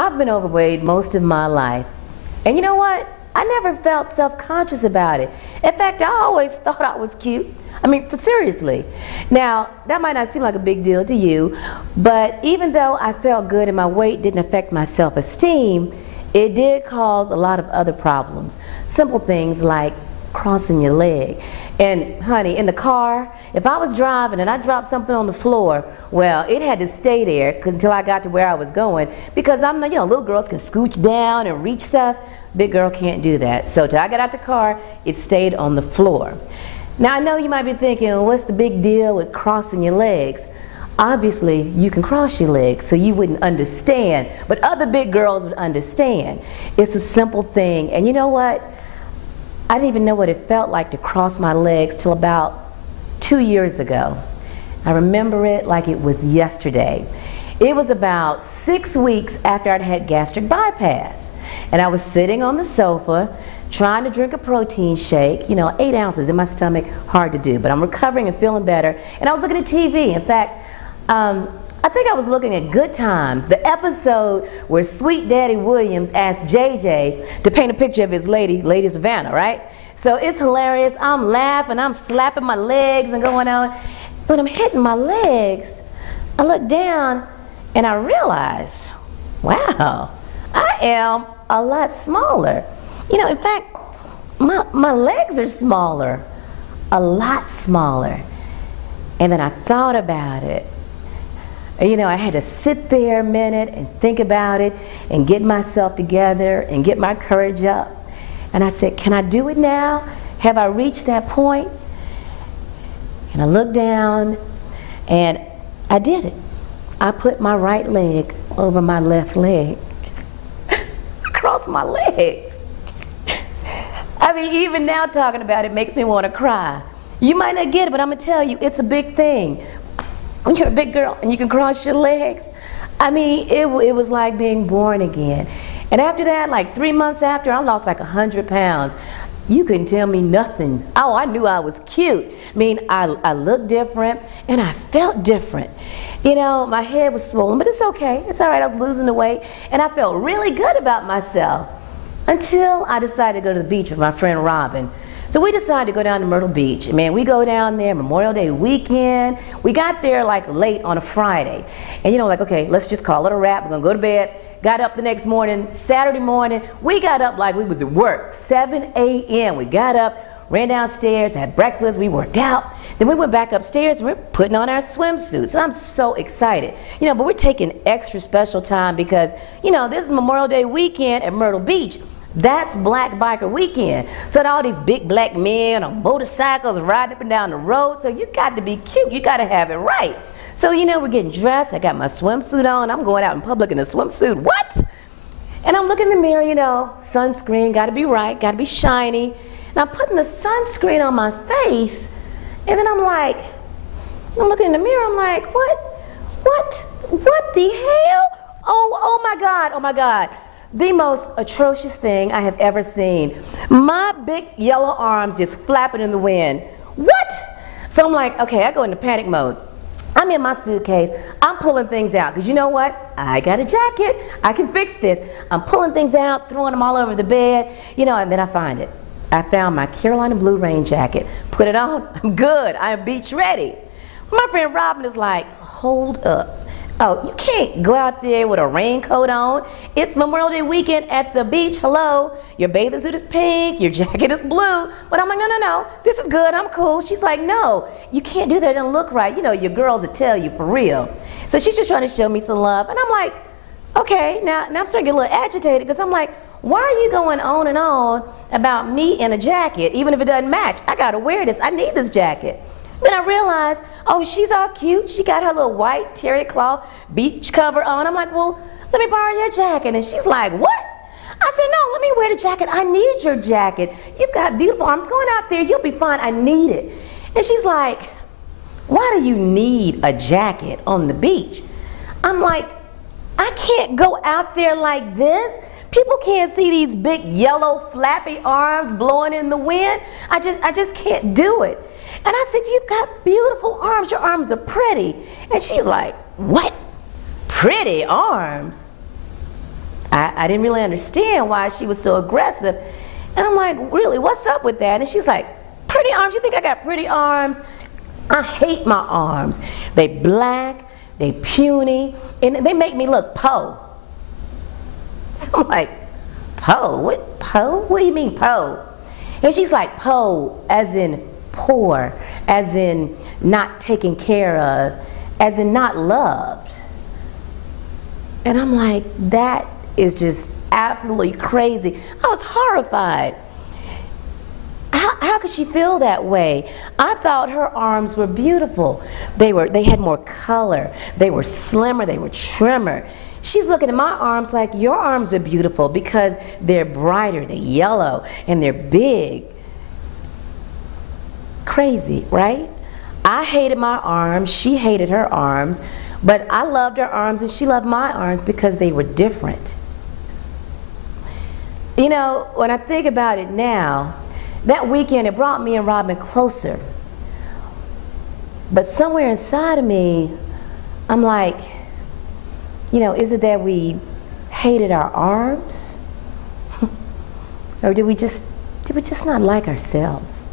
I've been overweight most of my life. And you know what? I never felt self-conscious about it. In fact, I always thought I was cute. I mean, seriously. Now, that might not seem like a big deal to you, but even though I felt good and my weight didn't affect my self-esteem, it did cause a lot of other problems. Simple things like crossing your leg. And honey, in the car, if I was driving and I dropped something on the floor, well, it had to stay there until I got to where I was going, because I'm not, little girls can scooch down and reach stuff. Big girl can't do that. So till I got out the car, it stayed on the floor. Now, I know you might be thinking, well, what's the big deal with crossing your legs? Obviously, you can cross your legs, so you wouldn't understand, but other big girls would understand. It's a simple thing, and you know what? I didn't even know what it felt like to cross my legs till about 2 years ago. I remember it like it was yesterday. It was about 6 weeks after I'd had gastric bypass, and I was sitting on the sofa trying to drink a protein shake, 8 ounces in my stomach, hard to do, but I'm recovering and feeling better, and I was looking at TV. In fact, I think I was looking at Good Times, the episode where Sweet Daddy Williams asked JJ to paint a picture of his Lady Savannah, right? So it's hilarious. I'm laughing, I'm slapping my legs and going on. When I'm hitting my legs, I look down and I realized, wow, I am a lot smaller. In fact, my legs are smaller, a lot smaller. And then I thought about it. I had to sit there a minute and think about it and get myself together and get my courage up. And I said, can I do it now? Have I reached that point? And I looked down and I did it. I put my right leg over my left leg. I crossed my legs. I mean, even now talking about it makes me want to cry. You might not get it, but I'm going to tell you, it's a big thing. When you're a big girl and you can cross your legs, I mean, it was like being born again. And after that, like 3 months after, I lost like 100 pounds. You couldn't tell me nothing. Oh, I knew I was cute. I mean, I looked different and I felt different. My head was swollen, but it's okay. It's all right. I was losing the weight and I felt really good about myself until I decided to go to the beach with my friend Robin. So we decided to go down to Myrtle Beach. Man, we go down there Memorial Day weekend. We got there like late on a Friday. And like, okay, let's just call it a wrap. We're gonna go to bed. Got up the next morning, Saturday morning. We got up like we was at work, 7 a.m. We got up, ran downstairs, had breakfast, we worked out. Then we went back upstairs and we're putting on our swimsuits. I'm so excited. But we're taking extra special time because, this is Memorial Day weekend at Myrtle Beach. That's Black Biker Weekend. So all these big black men on motorcycles riding up and down the road. So you got to be cute. You got to have it right. So we're getting dressed. I got my swimsuit on. I'm going out in public in a swimsuit. What? And I'm looking in the mirror, sunscreen, got to be right, got to be shiny. And I'm putting the sunscreen on my face. And then I'm looking in the mirror. I'm like, what the hell? Oh my God, oh my God. The most atrocious thing I have ever seen. My big yellow arms just flapping in the wind. What? So I'm like, okay, I go into panic mode. I'm in my suitcase. I'm pulling things out because you know what? I got a jacket. I can fix this. I'm pulling things out, throwing them all over the bed, and then I find it. I found my Carolina Blue rain jacket. Put it on. I'm good. I'm beach ready. My friend Robin is like, hold up. Oh, you can't go out there with a raincoat on. It's Memorial Day weekend at the beach. Hello. Your bathing suit is pink. Your jacket is blue. But I'm like, no. This is good. I'm cool. She's like, no, you can't do that. It doesn't look right. Your girls will tell you for real. So she's just trying to show me some love. And I'm like, okay. Now I'm starting to get a little agitated because I'm like, why are you going on and on about me in a jacket, even if it doesn't match? I got to wear this. I need this jacket. Then I realized, oh, she's all cute. She got her little white terry cloth beach cover on. I'm like, well, let me borrow your jacket. And she's like, what? I said, no, let me wear the jacket. I need your jacket. You've got beautiful arms. Going out there, you'll be fine. I need it. And she's like, why do you need a jacket on the beach? I'm like, I can't go out there like this. People can't see these big yellow flappy arms blowing in the wind. I just can't do it. And I said, you've got beautiful arms. Your arms are pretty. And she's like, what? Pretty arms? I didn't really understand why she was so aggressive. And I'm like, really, what's up with that? And she's like, pretty arms? You think I got pretty arms? I hate my arms. They black, they puny, and they make me look po. So I'm like, po? What po? What do you mean po? And she's like, po as in poor, as in not taken care of, as in not loved. And I'm like, that is just absolutely crazy. I was horrified. How could she feel that way? I thought her arms were beautiful. They had more color. They were slimmer, they were trimmer. She's looking at my arms like, your arms are beautiful because they're brighter, they're yellow, and they're big. Crazy, right? I hated my arms, she hated her arms, but I loved her arms and she loved my arms because they were different. You know, when I think about it now, that weekend it brought me and Robin closer. But somewhere inside of me, I'm like, you know, is it that we hated our arms? Or did we just not like ourselves?